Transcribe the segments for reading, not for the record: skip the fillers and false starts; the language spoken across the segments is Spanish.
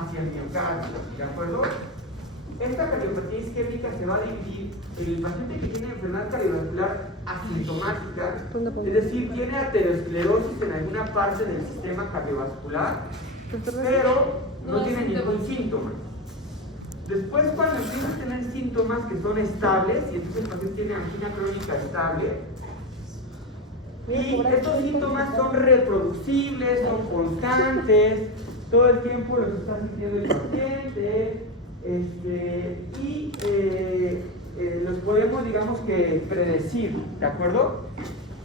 hacia el miocardio, ¿de acuerdo? Esta cardiopatía isquémica se va a dividir en el paciente que tiene enfermedad cardiovascular asintomática, es decir, tiene aterosclerosis en alguna parte del sistema cardiovascular, pero no tiene ningún síntoma. Después, cuando empieza a tener síntomas que son estables, y entonces el paciente tiene angina crónica estable, y estos síntomas son reproducibles, son constantes, todo el tiempo los está sintiendo el paciente, y los podemos, digamos que, predecir, ¿de acuerdo?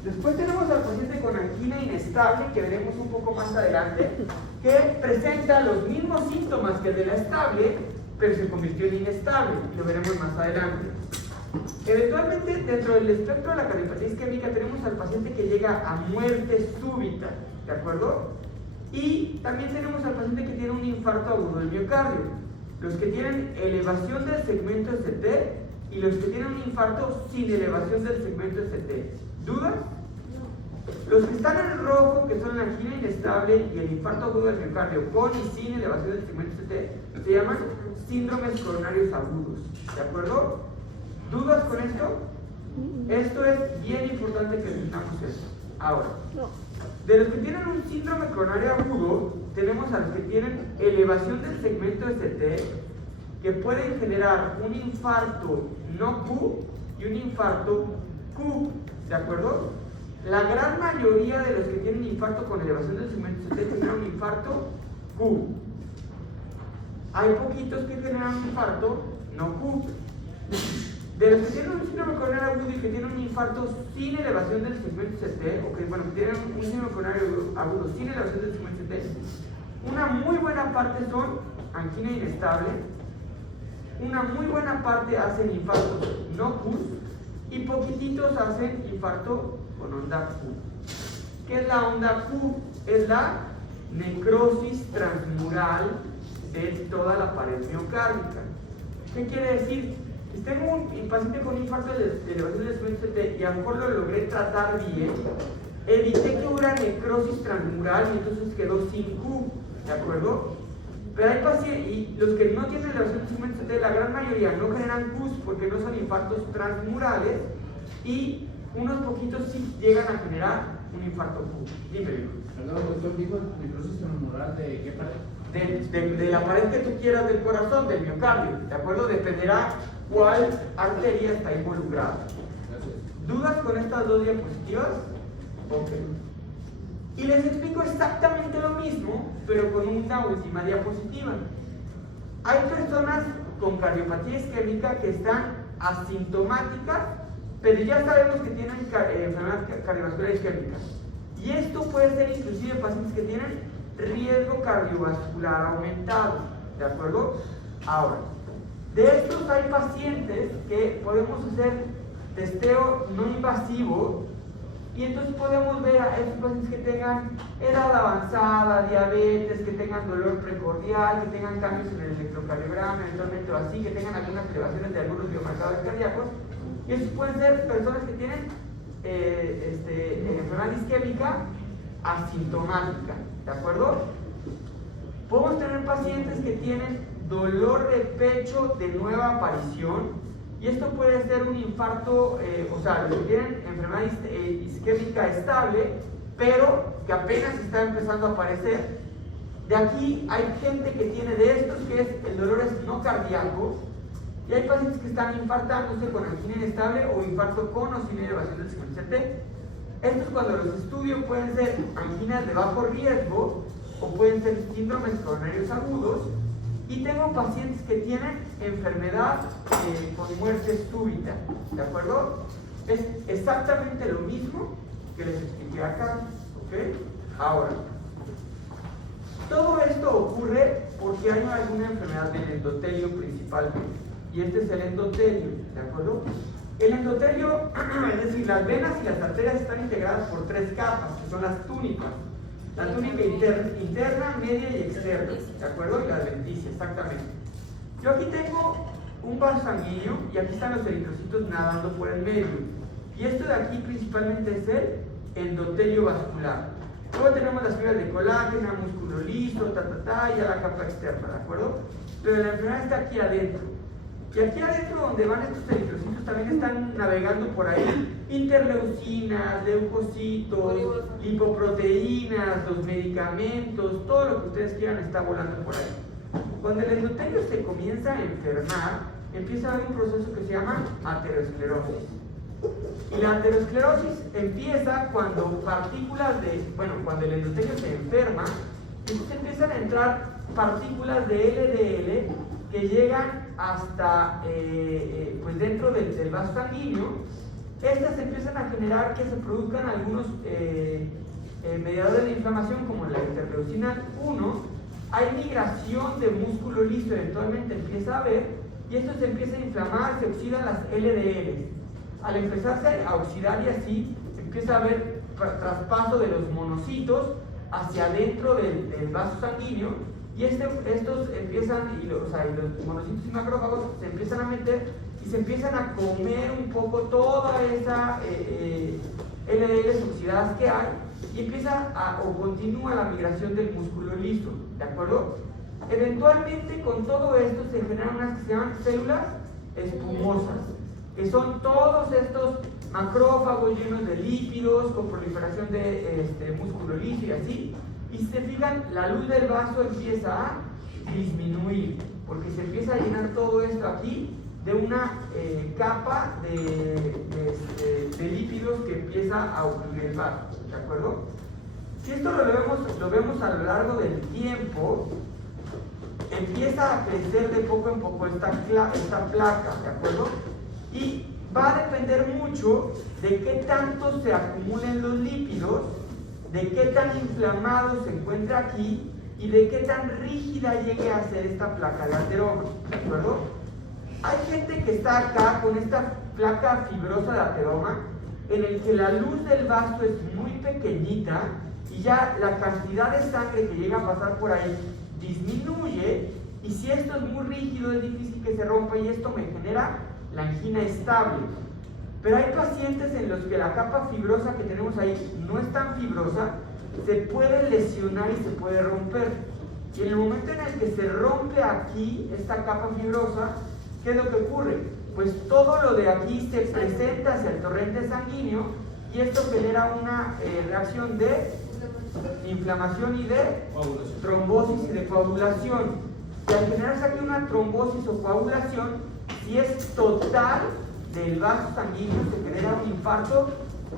Después tenemos al paciente con angina inestable, que veremos un poco más adelante, que presenta los mismos síntomas que el de la estable, pero se convirtió en inestable, lo veremos más adelante. Eventualmente, dentro del espectro de la cardiopatía isquémica, tenemos al paciente que llega a muerte súbita, ¿de acuerdo? Y también tenemos al paciente que tiene un infarto agudo del miocardio, los que tienen elevación del segmento ST y los que tienen un infarto sin elevación del segmento ST. ¿Dudas? Los que están en rojo, que son la angina inestable y el infarto agudo del miocardio con y sin elevación del segmento ST, se llaman síndromes coronarios agudos, ¿de acuerdo? ¿Dudas con esto? Esto es bien importante que entendamos esto. Ahora, de los que tienen un síndrome coronario agudo, tenemos a los que tienen elevación del segmento ST, que pueden generar un infarto no Q y un infarto Q, ¿de acuerdo? La gran mayoría de los que tienen infarto con elevación del segmento ST tendrán un infarto Q. Hay poquitos que generan un infarto no Q. De los que tienen un síndrome coronario agudo y que tienen un infarto sin elevación del segmento ST, o que, bueno, tienen un síndrome coronario agudo sin elevación del segmento ST, una muy buena parte son angina inestable, una muy buena parte hacen infartos no Q y poquititos hacen infarto con onda Q. ¿Qué es la onda Q? Es la necrosis transmural de toda la pared miocárdica. ¿Qué quiere decir? Si tengo un paciente con infarto de elevación del segmento ST y a lo mejor lo logré tratar bien, evité que hubiera necrosis transmural y entonces quedó sin Q, ¿de acuerdo? Pero hay pacientes, y los que no tienen elevación del segmento ST, la gran mayoría no generan Qs porque no son infartos transmurales y unos poquitos sí llegan a generar un infarto Q. Dime, viejo. Perdón, doctor, dijo necrosis transmural de qué pared? De la pared que tú quieras del corazón, del miocardio, ¿de acuerdo? Dependerá cuál arteria está involucrada. Gracias. ¿Dudas con estas dos diapositivas? Ok. Y les explico exactamente lo mismo, pero con una última diapositiva. Hay personas con cardiopatía isquémica que están asintomáticas, pero ya sabemos que tienen enfermedad cardiovascular isquémica. Y esto puede ser inclusive pacientes que tienen riesgo cardiovascular aumentado, ¿de acuerdo? Ahora, de estos hay pacientes que podemos hacer testeo no invasivo y entonces podemos ver a esos pacientes que tengan edad avanzada, diabetes, que tengan dolor precordial, que tengan cambios en el electrocardiograma, eventualmente o así, que tengan algunas elevaciones de algunos biomarcadores cardíacos. Y esos pueden ser personas que tienen enfermedad isquémica asintomática, ¿de acuerdo? Podemos tener pacientes que tienen dolor de pecho de nueva aparición, y esto puede ser un infarto, o sea, los que tienen enfermedad isquémica estable, pero que apenas está empezando a aparecer. De aquí hay gente que tiene de estos, que es el dolor es no cardíaco, y hay pacientes que están infartándose con angina inestable o infarto con o sin elevación del segmento ST. Estos, cuando los estudio, pueden ser anginas de bajo riesgo o pueden ser síndromes coronarios agudos. Y tengo pacientes que tienen enfermedad con muerte súbita, ¿de acuerdo? Es exactamente lo mismo que les expliqué acá, ¿ok? Ahora, todo esto ocurre porque hay alguna enfermedad del endotelio principalmente, y este es el endotelio, ¿de acuerdo? El endotelio, es decir, las venas y las arterias están integradas por tres capas, que son las túnicas. La túnica interna, media y externa, ¿de acuerdo? Y la adventicia, exactamente. Yo aquí tengo un vaso sanguíneo y aquí están los eritrocitos nadando por el medio. Y esto de aquí principalmente es el endotelio vascular. Luego tenemos las fibras de colágeno, músculo liso, y ya la capa externa, ¿de acuerdo? Pero la enfermedad está aquí adentro. Y aquí adentro donde van estos eritrocitos también están navegando por ahí interleucinas, leucocitos, lipoproteínas, los medicamentos, todo lo que ustedes quieran está volando por ahí. Cuando el endotelio se comienza a enfermar, empieza a haber un proceso que se llama aterosclerosis. Y la aterosclerosis empieza cuando cuando el endotelio se enferma, entonces empiezan a entrar partículas de LDL que llegan hasta pues dentro del vaso sanguíneo. Estas empiezan a generar que se produzcan algunos mediadores de inflamación como la interleucina 1. Hay migración de músculo liso, eventualmente empieza a haber, y esto se empieza a inflamar, se oxidan las LDL. Al empezarse a oxidar y así, empieza a haber traspaso de los monocitos hacia adentro del vaso sanguíneo, y estos empiezan, los monocitos y macrófagos se empiezan a meter y se empiezan a comer un poco toda esa LDLs oxidadas que hay, y empieza o continúa la migración del músculo liso, ¿de acuerdo? Eventualmente con todo esto se generan unas que se llaman células espumosas, que son todos estos macrófagos llenos de lípidos, con proliferación de músculo liso y así. Y si se fijan, la luz del vaso empieza a disminuir, porque se empieza a llenar todo esto aquí de una capa de lípidos que empieza a ocurrir el vaso, ¿de acuerdo? Si esto lo vemos a lo largo del tiempo, empieza a crecer de poco en poco esta placa, ¿de acuerdo? Y va a depender mucho de qué tanto se acumulen los lípidos, de qué tan inflamado se encuentra aquí y de qué tan rígida llegue a ser esta placa de ateroma, ¿de acuerdo? Hay gente que está acá con esta placa fibrosa de ateroma en el que la luz del vaso es muy pequeñita y ya la cantidad de sangre que llega a pasar por ahí disminuye, y si esto es muy rígido es difícil que se rompa y esto me genera la angina estable. Pero hay pacientes en los que la capa fibrosa que tenemos ahí no es tan fibrosa, se puede lesionar y se puede romper. Y en el momento en el que se rompe aquí esta capa fibrosa, ¿qué es lo que ocurre? Pues todo lo de aquí se presenta hacia el torrente sanguíneo y esto genera una reacción de inflamación y de trombosis y de coagulación. Y al generarse aquí una trombosis o coagulación, si es total del vaso sanguíneo, se genera un infarto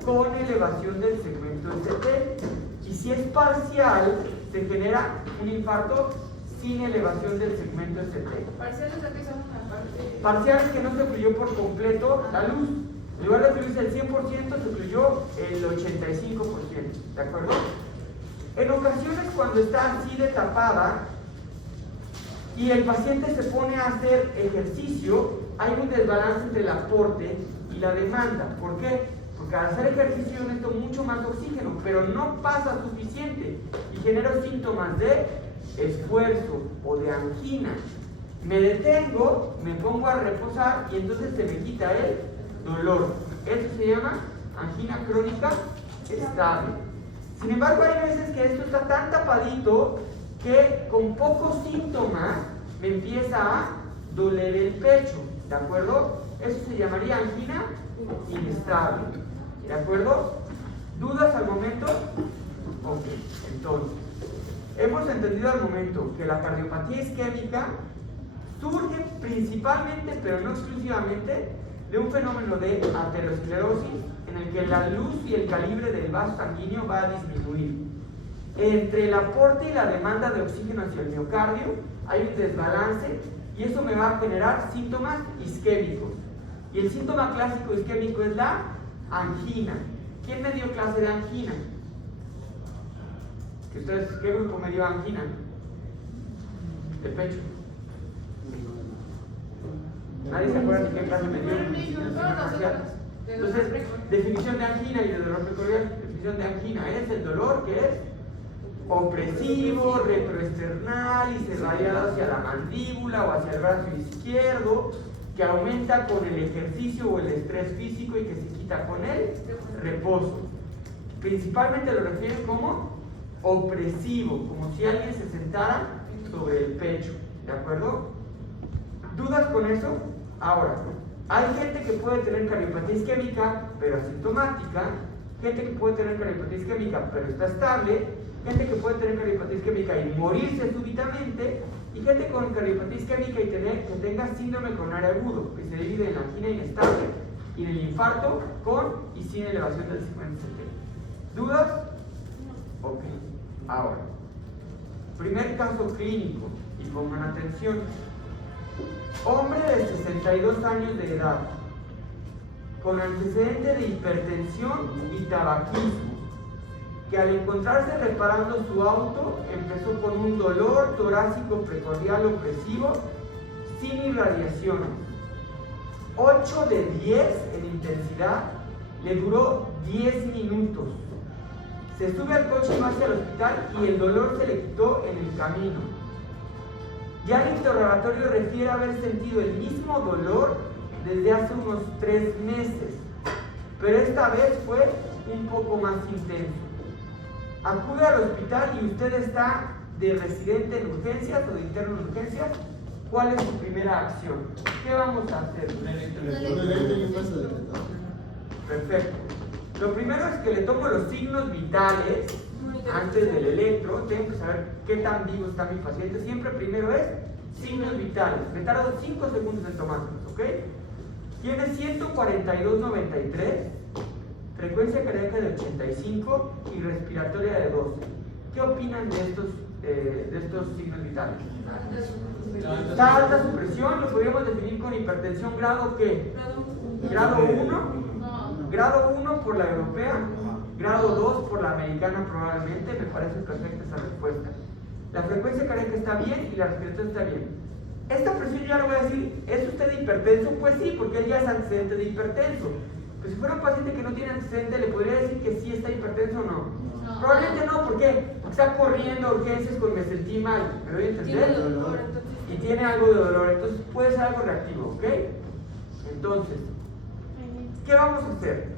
con elevación del segmento ST. Y si es parcial, se genera un infarto sin elevación del segmento ST. Parciales aquí son una parte. Parcial es que no se ocluyó por completo la luz. En lugar de ocluirse el 100%, se ocluyó el 85%. ¿De acuerdo? En ocasiones, cuando está así de tapada y el paciente se pone a hacer ejercicio, hay un desbalance entre el aporte y la demanda. ¿Por qué? Porque al hacer ejercicio necesito mucho más oxígeno, pero no pasa suficiente y genero síntomas de esfuerzo o de angina. Me detengo, me pongo a reposar y entonces se me quita el dolor. Eso se llama angina crónica estable. Sin embargo, hay veces que esto está tan tapadito que con pocos síntomas me empieza a doler el pecho, ¿de acuerdo? Eso se llamaría angina inestable, ¿de acuerdo? ¿Dudas al momento? Ok, entonces, hemos entendido al momento que la cardiopatía isquémica surge principalmente, pero no exclusivamente, de un fenómeno de aterosclerosis en el que la luz y el calibre del vaso sanguíneo va a disminuir. Entre el aporte y la demanda de oxígeno hacia el miocardio hay un desbalance y eso me va a generar síntomas isquémicos. Y el síntoma clásico isquémico es la angina. ¿Quién me dio clase de angina? ¿Qué grupo me dio angina? De pecho. Nadie se acuerda de qué clase me dio. Entonces, definición de angina y de dolor precordial. Definición de angina es el dolor que es opresivo, retroesternal y se irradia hacia la mandíbula o hacia el brazo izquierdo, que aumenta con el ejercicio o el estrés físico y que se quita con el reposo. Principalmente lo refieren como opresivo, como si alguien se sentara sobre el pecho, ¿de acuerdo? ¿Dudas con eso? Ahora, hay gente que puede tener cardiopatía isquémica, pero asintomática, gente que puede tener cardiopatía isquémica, pero está estable, gente que puede tener cardiopatía isquémica y morirse súbitamente, y gente con cardiopatía isquémica y que tenga síndrome coronario agudo, que se divide en la angina inestable y en el infarto con y sin elevación del sigma central. ¿Dudas? Ok. Ahora, primer caso clínico, y pongan atención. Hombre de 62 años de edad, con antecedente de hipertensión y tabaquismo, que al encontrarse reparando su auto empezó con un dolor torácico precordial opresivo sin irradiaciones. 8 de 10 en intensidad, le duró 10 minutos. Se sube al coche y va hacia el hospital y el dolor se le quitó en el camino. Ya el interrogatorio refiere haber sentido el mismo dolor desde hace unos 3 meses, pero esta vez fue un poco más intenso. Acude al hospital y usted está de residente en urgencias o de interno en urgencias. ¿Cuál es su primera acción? ¿Qué vamos a hacer? Perfecto. Lo primero es que le tomo los signos vitales antes del electro. Tengo que saber qué tan vivo está mi paciente. Siempre primero es signos vitales. Me tardo 5 segundos en tomárselos, ¿ok? Tiene 142.93, frecuencia cardíaca de 85 y respiratoria de 12. ¿Qué opinan de estos signos vitales? Está alta su presión, lo podríamos definir con hipertensión grado ¿qué? Grado 1. Grado 1 por la europea, grado 2 por la americana probablemente. Me parece perfecta esa respuesta. La frecuencia cardíaca está bien y la respiratoria está bien. Esta presión ya lo voy a decir, ¿es usted hipertenso? Pues sí, porque él ya es antecedente de hipertenso. Pero si fuera un paciente que no tiene antecedente, ¿le podría decir que sí está hipertenso o no? Probablemente no, ¿por qué? Porque está corriendo a urgencias con me sentí mal, ¿me doy a entender? Y tiene algo de dolor, entonces puede ser algo reactivo, ¿ok? Entonces, ¿qué vamos a hacer?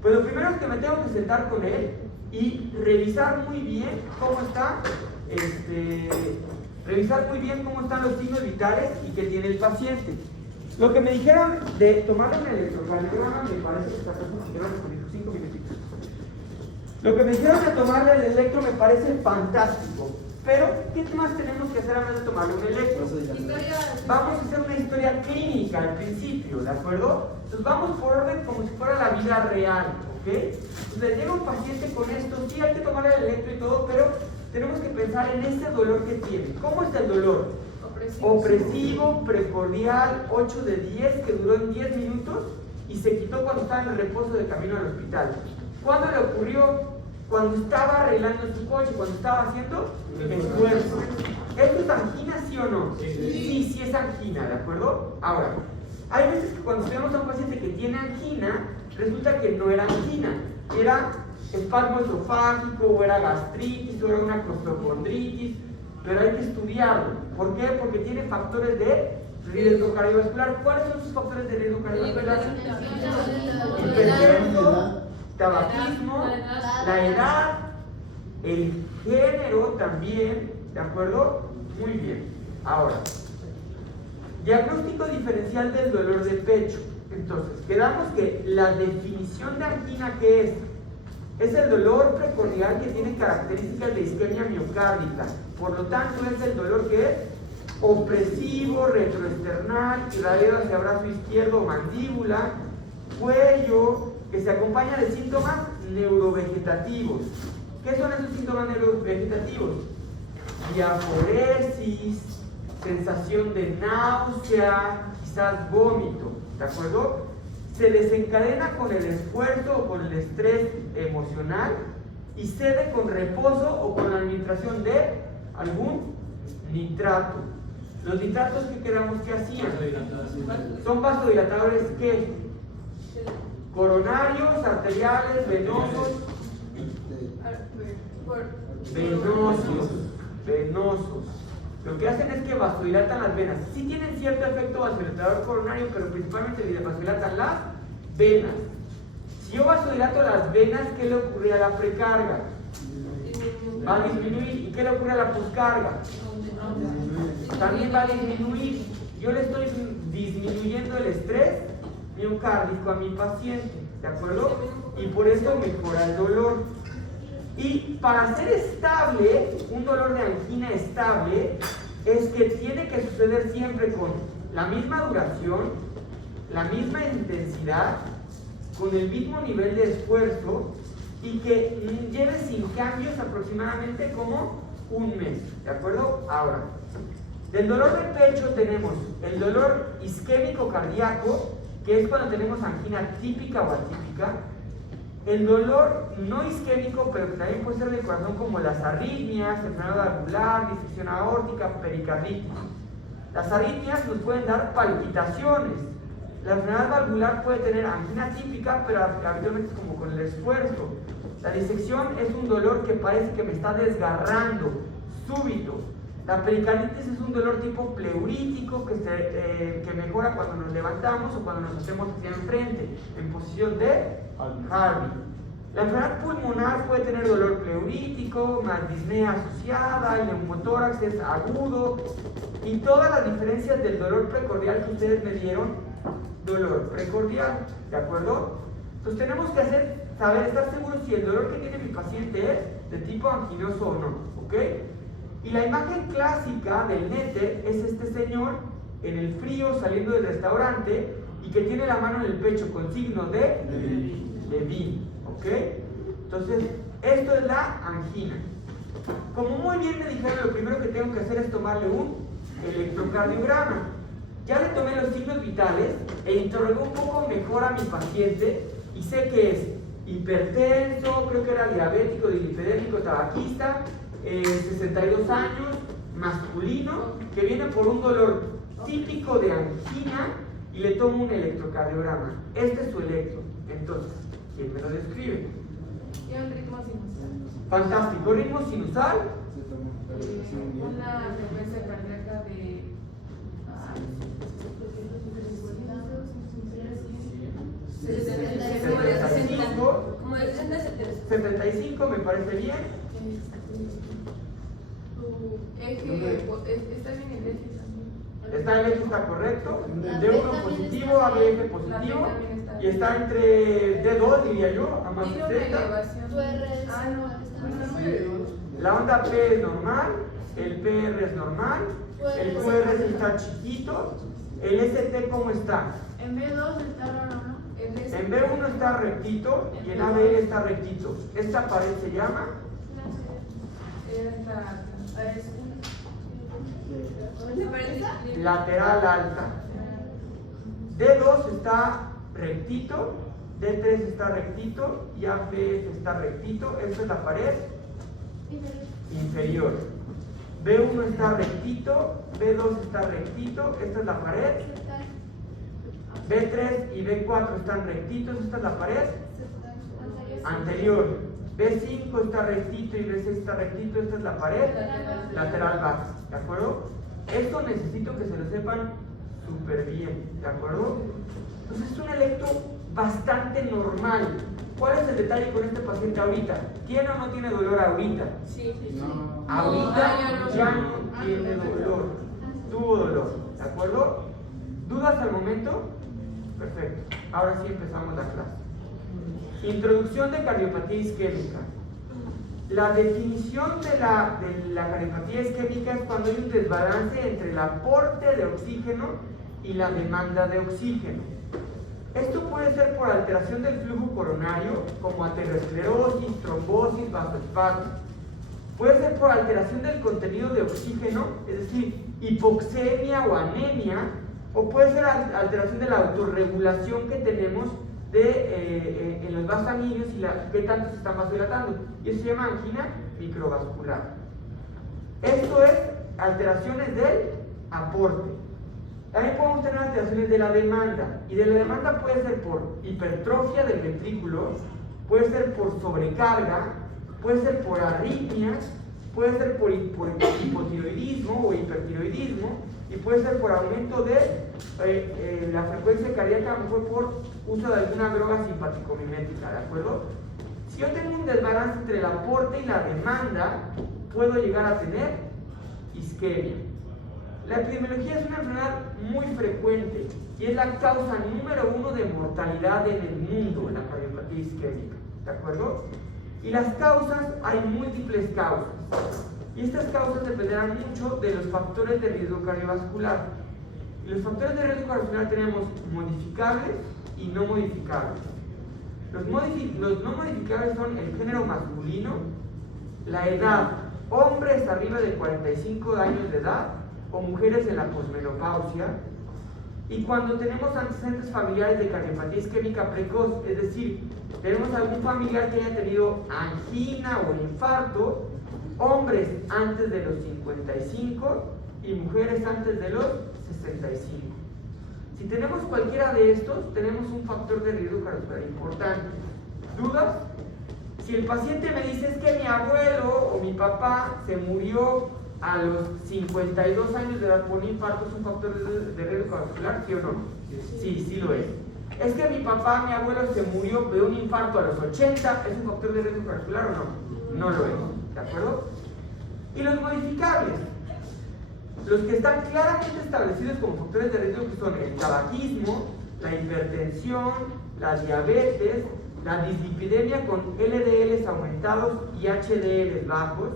Pues lo primero es que me tengo que sentar con él y revisar muy bien cómo está, revisar muy bien cómo están los signos vitales y que tiene el paciente. Lo que me dijeron de tomarle un electrocardiograma, me parece que esta persona me dijeron 5 minutitos. Lo que me dijeron de tomarle el electro me parece fantástico. Pero, ¿qué más tenemos que hacer antes de tomarle un electro? Vamos a hacer una historia clínica al principio, ¿de acuerdo? Entonces vamos por orden como si fuera la vida real, ¿ok? Entonces llega un paciente con esto, sí hay que tomarle el electro y todo, pero tenemos que pensar en ese dolor que tiene. ¿Cómo está el dolor? Opresivo, precordial, 8 de 10, que duró en 10 minutos y se quitó cuando estaba en el reposo de camino al hospital. ¿Cuándo le ocurrió? Cuando estaba arreglando su coche, cuando estaba haciendo esfuerzo. ¿Esto es angina, sí o no? Sí es angina, ¿de acuerdo? Ahora, hay veces que cuando tenemos a un paciente que tiene angina, resulta que no era angina, era espasmo esofágico, o era gastritis, o era una costrocondritis, pero hay que estudiarlo. ¿Por qué? Porque tiene factores de riesgo cardiovascular. ¿Cuáles son sus factores de riesgo cardiovascular? Hipertenso, tabaquismo, la edad, el género también, ¿de acuerdo? Muy bien. Ahora, diagnóstico diferencial del dolor de pecho. Entonces, quedamos que la definición de angina, ¿qué es? Es el dolor precordial que tiene características de isquemia miocárdica. Por lo tanto, es el dolor que es opresivo, retroesternal, irradiado hacia brazo izquierdo o mandíbula, cuello, que se acompaña de síntomas neurovegetativos. ¿Qué son esos síntomas neurovegetativos? Diaforesis, sensación de náusea, quizás vómito, ¿de acuerdo? Se desencadena con el esfuerzo o con el estrés emocional y cede con reposo o con la administración de algún nitrato. Los nitratos que quedamos que hacían son vasodilatadores que coronarios, arteriales, venosos, venosos. Lo que hacen es que vasodilatan las venas. Sí tienen cierto efecto vasodilatador coronario, pero principalmente vasodilatan las venas. Si yo vasodilato las venas, ¿qué le ocurría a la precarga? va a disminuir. ¿Y qué le ocurre a la poscarga? También va a disminuir. Yo le estoy disminuyendo el estrés miocárdico a mi paciente, ¿de acuerdo? Y por eso mejora el dolor. Y para ser estable, un dolor de angina estable, es que tiene que suceder siempre con la misma duración, la misma intensidad, con el mismo nivel de esfuerzo y que lleve sin cambios aproximadamente como un mes, ¿de acuerdo? Ahora, del dolor de pecho tenemos el dolor isquémico cardíaco, que es cuando tenemos angina típica o atípica, el dolor no isquémico, pero que también puede ser del corazón, como las arritmias, enfermedad valvular, disección aórtica, pericarditis. Las arritmias nos pueden dar palpitaciones. La enfermedad valvular puede tener angina típica, pero habitualmente es como con el esfuerzo. La disección es un dolor que parece que me está desgarrando, súbito. La pericarditis es un dolor tipo pleurítico que mejora cuando nos levantamos o cuando nos hacemos hacia enfrente, en posición de Harvey. La enfermedad pulmonar puede tener dolor pleurítico, más disnea asociada, el neumotórax es agudo, y todas las diferencias del dolor precordial que ustedes me dieron, dolor precordial, ¿de acuerdo? Entonces tenemos que estar seguros si el dolor que tiene mi paciente es de tipo anginoso o no, ¿ok? Y la imagen clásica del néter es este señor en el frío saliendo del restaurante y que tiene la mano en el pecho con signo de Levin, ¿ok? Entonces, esto es la angina. Como muy bien me dijeron, lo primero que tengo que hacer es tomarle un electrocardiograma. Ya le tomé los signos vitales e interrogué un poco mejor a mi paciente y sé que es hipertenso, creo que era diabético, dislipidémico, tabaquista, 62 años, masculino, que viene por un dolor típico de angina y le tomo un electrocardiograma. Este es su electro. Entonces, ¿quién me lo describe? Y un ritmo sinusal. Fantástico, ritmo sinusal. Una frecuencia cardíaca de 75. Como el 75 me parece bien. tu eje, está bien el eje también. Está el eje, está correcto. D1 positivo, AB eje positivo. Y está entre D2, diría yo, a más Tiene una 60. elevación. Ah, no. La onda P es normal, el PR es normal, el QR sí está chiquito. El ST, ¿cómo está? En B2 está raro, ¿no? En B1 está rectito y en ABL está rectito. Esta pared se llama lateral alta. D2 está rectito, D3 está rectito y ABS está rectito. Esta es la pared inferior. B1 está rectito, B2 está rectito, esta es la pared. B3 y B4 están rectitos, esta es la pared anterior. B5 está rectito y B6 está rectito, esta es la pared lateral baja, ¿de acuerdo? Esto necesito que se lo sepan súper bien, ¿de acuerdo? Entonces es un electro bastante normal. ¿Cuál es el detalle con este paciente ahorita? ¿Tiene o no tiene dolor ahorita? Sí. No. Ahorita ya no tiene dolor. Tuvo dolor, ¿de acuerdo? ¿Dudas al momento? Perfecto. Ahora sí empezamos la clase. Introducción de cardiopatía isquémica. La definición de la cardiopatía isquémica es cuando hay un desbalance entre el aporte de oxígeno y la demanda de oxígeno. Esto puede ser por alteración del flujo coronario, como aterosclerosis, trombosis, vasoespasmo. Puede ser por alteración del contenido de oxígeno, es decir, hipoxemia o anemia, o puede ser alteración de la autorregulación que tenemos en los vasos sanguíneos y qué tanto se están vasodilatando. Y eso se llama angina microvascular. Esto es alteraciones del aporte. También podemos tener alteraciones de la demanda. Y de la demanda puede ser por hipertrofia del ventrículo, puede ser por sobrecarga, puede ser por arritmias, puede ser por hipotiroidismo o hipertiroidismo, y puede ser por aumento de la frecuencia cardíaca, a lo mejor por uso de alguna droga simpaticomimética, ¿de acuerdo? Si yo tengo un desbalance entre el aporte y la demanda, puedo llegar a tener isquemia. La epidemiología es una enfermedad muy frecuente y es la causa número 1 de mortalidad en el mundo, en la cardiopatía isquémica, ¿de acuerdo? Y las causas, hay múltiples causas. Y estas causas dependerán mucho de los factores de riesgo cardiovascular. Y los factores de riesgo cardiovascular tenemos modificables y no modificables. Los no modificables son el género masculino, la edad, hombres arriba de 45 años de edad o mujeres en la posmenopausia, y cuando tenemos antecedentes familiares de cardiopatía isquémica precoz, es decir, tenemos algún familiar que haya tenido angina o infarto, hombres antes de los 55 y mujeres antes de los 65. Si tenemos cualquiera de estos, tenemos un factor de riesgo cardiovascular importante. ¿Dudas? Si el paciente me dice es que mi abuelo o mi papá se murió a los 52 años de edad por un infarto, ¿es un factor de riesgo cardiovascular? ¿Sí o no? Sí, sí lo es. Es que mi papá, mi abuelo se murió de un infarto a los 80, ¿es un factor de riesgo cardiovascular o no? No lo es, ¿de acuerdo? Y los modificables, los que están claramente establecidos como factores de riesgo, que son el tabaquismo, la hipertensión, la diabetes, la dislipidemia con LDLs aumentados y HDLs bajos,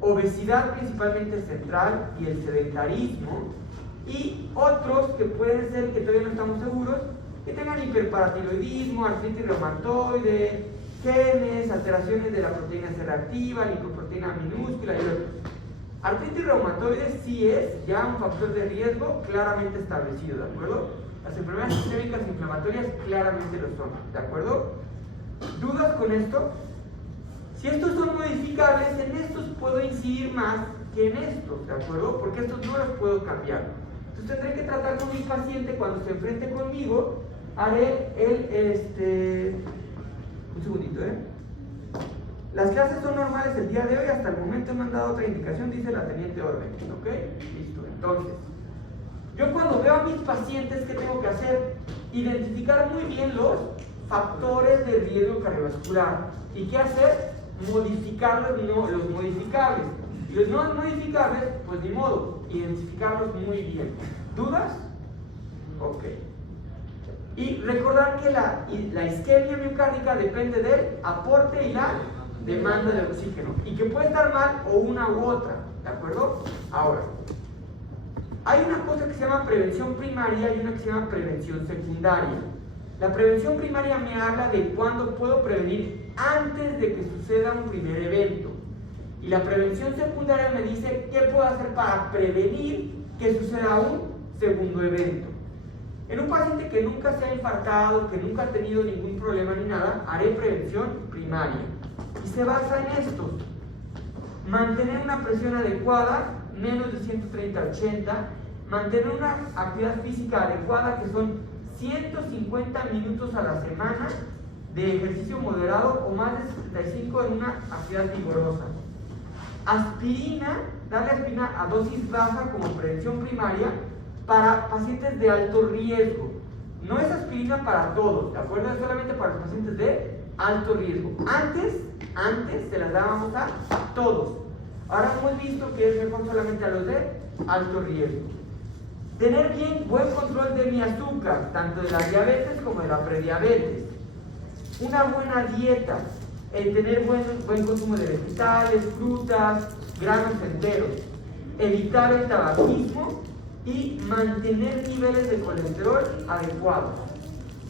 obesidad principalmente central y el sedentarismo, y otros que pueden ser, que todavía no estamos seguros, que tengan hiperparatiroidismo, artritis reumatoide, genes, alteraciones de la proteína C reactiva, lipoproteína minúscula y otros. Artritis reumatoide sí es ya un factor de riesgo claramente establecido, ¿de acuerdo? Las enfermedades sistémicas inflamatorias claramente lo son, ¿de acuerdo? ¿Dudas con esto? Si estos son modificables, en estos puedo incidir más que en estos, ¿de acuerdo? Porque estos no los puedo cambiar. Entonces tendré que tratar con mi paciente cuando se enfrente conmigo, haré un segundito, Las clases son normales el día de hoy, hasta el momento me han dado otra indicación, dice la teniente orden, ¿ok? Listo, entonces, yo cuando veo a mis pacientes, ¿qué tengo que hacer? Identificar muy bien los factores de riesgo cardiovascular. ¿Y qué hacer? Modificar los modificables. Y los no modificables, pues ni modo, identificarlos muy bien. ¿Dudas? Ok. Y recordar que la isquemia miocárdica depende del aporte y la demanda de oxígeno, y que puede estar mal o una u otra, ¿de acuerdo? Ahora, hay una cosa que se llama prevención primaria y una que se llama prevención secundaria. La prevención primaria me habla de cuándo puedo prevenir antes de que suceda un primer evento, y la prevención secundaria me dice qué puedo hacer para prevenir que suceda un segundo evento. En un paciente que nunca se ha infartado, que nunca ha tenido ningún problema ni nada, haré prevención primaria. Y se basa en esto: mantener una presión adecuada, menos de 130/80, mantener una actividad física adecuada, que son 150 minutos a la semana de ejercicio moderado o más de 75 en una actividad vigorosa. Aspirina, darle aspirina a dosis baja como prevención primaria para pacientes de alto riesgo. No es aspirina para todos, ¿de acuerdo? Es solamente para los pacientes de alto riesgo. Antes se las dábamos a todos. Ahora hemos visto que es mejor solamente a los de alto riesgo. Tener buen control de mi azúcar, tanto de la diabetes como de la prediabetes. Una buena dieta, el tener buen consumo de vegetales, frutas, granos enteros. Evitar el tabaquismo y mantener niveles de colesterol adecuados.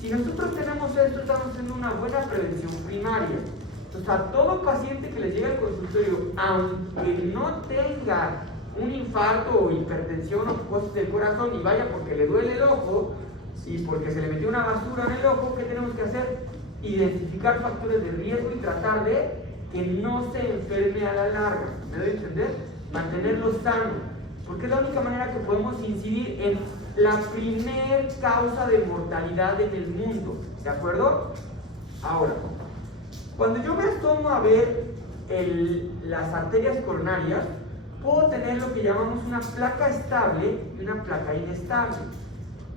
Si nosotros tenemos esto, estamos haciendo una buena prevención primaria. Entonces, a todo paciente que le llegue al consultorio, aunque no tenga un infarto o hipertensión o cosas del corazón y vaya porque le duele el ojo y porque se le metió una basura en el ojo, ¿qué tenemos que hacer? Identificar factores de riesgo y tratar de que no se enferme a la larga. ¿Me doy a entender? Mantenerlo sano, porque es la única manera que podemos incidir en la primer causa de mortalidad en el mundo, ¿de acuerdo? Ahora, cuando yo me asomo a ver las arterias coronarias, puedo tener lo que llamamos una placa estable y una placa inestable.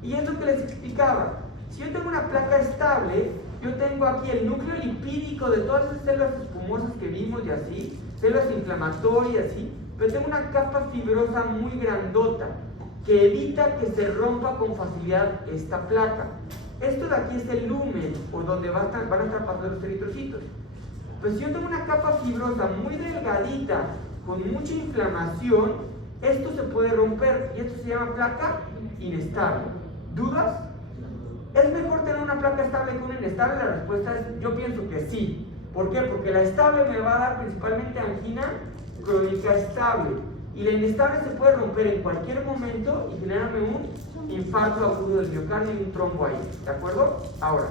Y es lo que les explicaba. Si yo tengo una placa estable, yo tengo aquí el núcleo lipídico de todas esas células espumosas que vimos y así, células inflamatorias, ¿sí? Pero tengo una capa fibrosa muy grandota que evita que se rompa con facilidad esta placa. Esto de aquí es el lumen, o donde van a estar pasando los eritrocitos. Pues si yo tengo una capa fibrosa muy delgadita, con mucha inflamación, esto se puede romper y esto se llama placa inestable. ¿Dudas? ¿Es mejor tener una placa estable que una inestable? La respuesta es, yo pienso que sí. ¿Por qué? Porque la estable me va a dar principalmente angina crónica estable. Y la inestable se puede romper en cualquier momento y generarme un infarto agudo del miocardio y un trombo ahí. ¿De acuerdo? Ahora,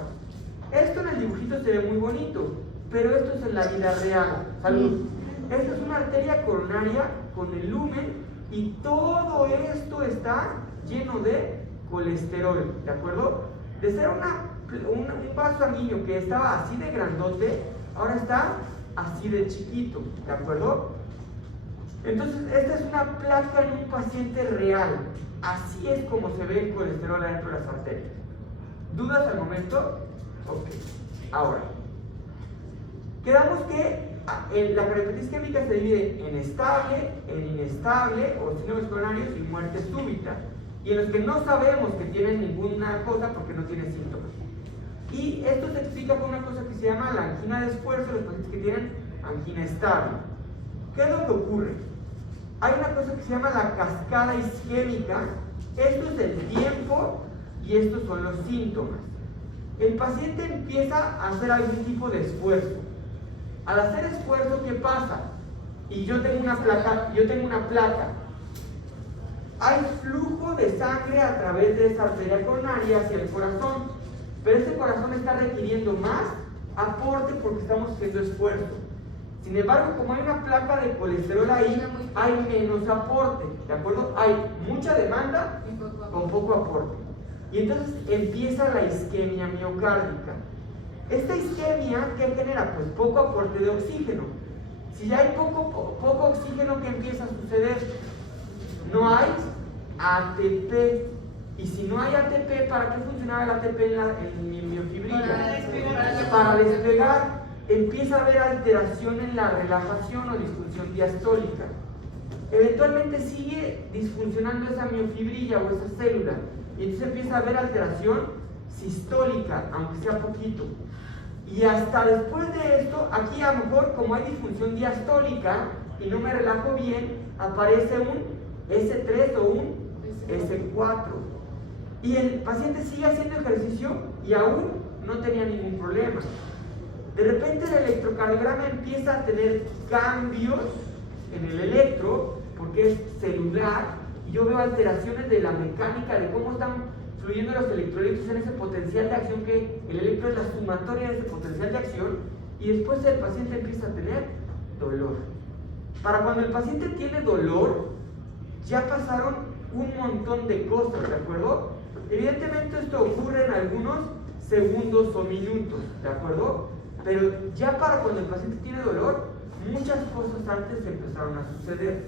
esto en el dibujito se ve muy bonito, pero esto es en la vida real. Salud. Esta es una arteria coronaria con el lumen y todo esto está lleno de colesterol. ¿De acuerdo? De ser un vaso sanguíneo que estaba así de grandote, ahora está así de chiquito. ¿De acuerdo? Entonces, esta es una placa en un paciente real. Así es como se ve el colesterol adentro de las arterias. ¿Dudas al momento? Ok. Ahora, quedamos que la cardiopatía isquémica se divide en estable, en inestable, o síndromes coronarios y muerte súbita. Y en los que no sabemos que tienen ninguna cosa porque no tienen síntomas. Y esto se explica con una cosa que se llama la angina de esfuerzo, los pacientes que tienen angina estable. ¿Qué es lo que ocurre? Hay una cosa que se llama la cascada isquémica. Esto es el tiempo y estos son los síntomas. El paciente empieza a hacer algún tipo de esfuerzo. Al hacer esfuerzo, ¿qué pasa? Y yo tengo una placa, hay flujo de sangre a través de esa arteria coronaria hacia el corazón, pero ese corazón está requiriendo más aporte porque estamos haciendo esfuerzo. Sin embargo, como hay una placa de colesterol ahí, hay menos aporte, ¿de acuerdo? Hay mucha demanda con poco aporte. Y entonces empieza la isquemia miocárdica. Esta isquemia, ¿qué genera? Pues poco aporte de oxígeno. Si ya hay poco oxígeno, ¿qué empieza a suceder? No hay ATP. Y si no hay ATP, ¿para qué funcionaba el ATP en mi miofibrilla? Para despegar. Empieza a haber alteración en la relajación o disfunción diastólica. Eventualmente sigue disfuncionando esa miofibrilla o esa célula. Y entonces empieza a haber alteración sistólica, aunque sea poquito. Y hasta después de esto, aquí a lo mejor como hay disfunción diastólica y no me relajo bien, aparece un S3 o un S4. Y el paciente sigue haciendo ejercicio y aún no tenía ningún problema. De repente el electrocardiograma empieza a tener cambios en el electro, porque es celular, y yo veo alteraciones de la mecánica, de cómo están fluyendo los electrolitos en ese potencial de acción, que el electro es la sumatoria de ese potencial de acción, y después el paciente empieza a tener dolor. Para cuando el paciente tiene dolor, ya pasaron un montón de cosas, ¿de acuerdo? Evidentemente esto ocurre en algunos segundos o minutos, ¿de acuerdo? Pero ya para cuando el paciente tiene dolor, muchas cosas antes empezaron a suceder.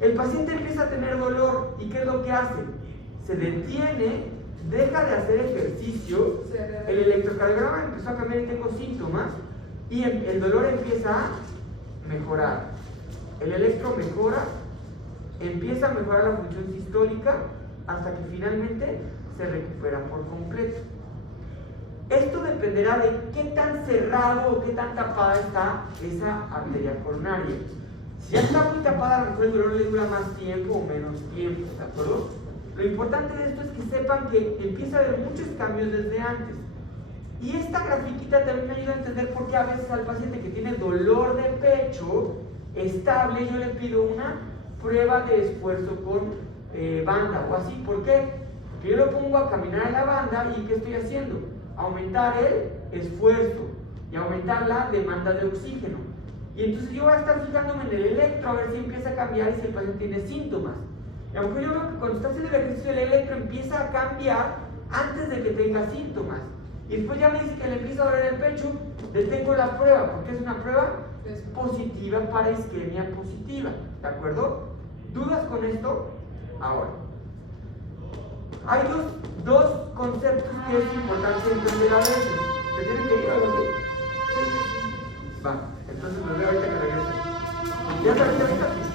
El paciente empieza a tener dolor, ¿y qué es lo que hace? Se detiene, deja de hacer ejercicio, el electrocardiograma empezó a cambiar y tengo síntomas, y el dolor empieza a mejorar. El electro mejora, empieza a mejorar la función sistólica, hasta que finalmente se recupera por completo. Esto dependerá de qué tan cerrado o qué tan tapada está esa arteria coronaria. Si ya está muy tapada, a lo mejor el dolor le dura más tiempo o menos tiempo, ¿de acuerdo? Lo importante de esto es que sepan que empieza a haber muchos cambios desde antes. Y esta grafiquita también me ayuda a entender por qué a veces al paciente que tiene dolor de pecho estable, yo le pido una prueba de esfuerzo con banda o así. ¿Por qué? Porque yo lo pongo a caminar en la banda y ¿qué estoy haciendo? Aumentar el esfuerzo y aumentar la demanda de oxígeno. Y entonces yo voy a estar fijándome en el electro a ver si empieza a cambiar y si el paciente tiene síntomas. Y a lo mejor yo veo que cuando está haciendo el ejercicio el electro empieza a cambiar antes de que tenga síntomas. Y después ya me dice que le empieza a doler el pecho, detengo la prueba, porque es una prueba positiva para isquemia positiva. ¿De acuerdo? ¿Dudas con esto? Ahora, hay dos conceptos que es importante entender a veces. ¿Se tienen que ir algo así? Va, entonces los veo ahorita que regresen. ¿Ya sabes ahorita?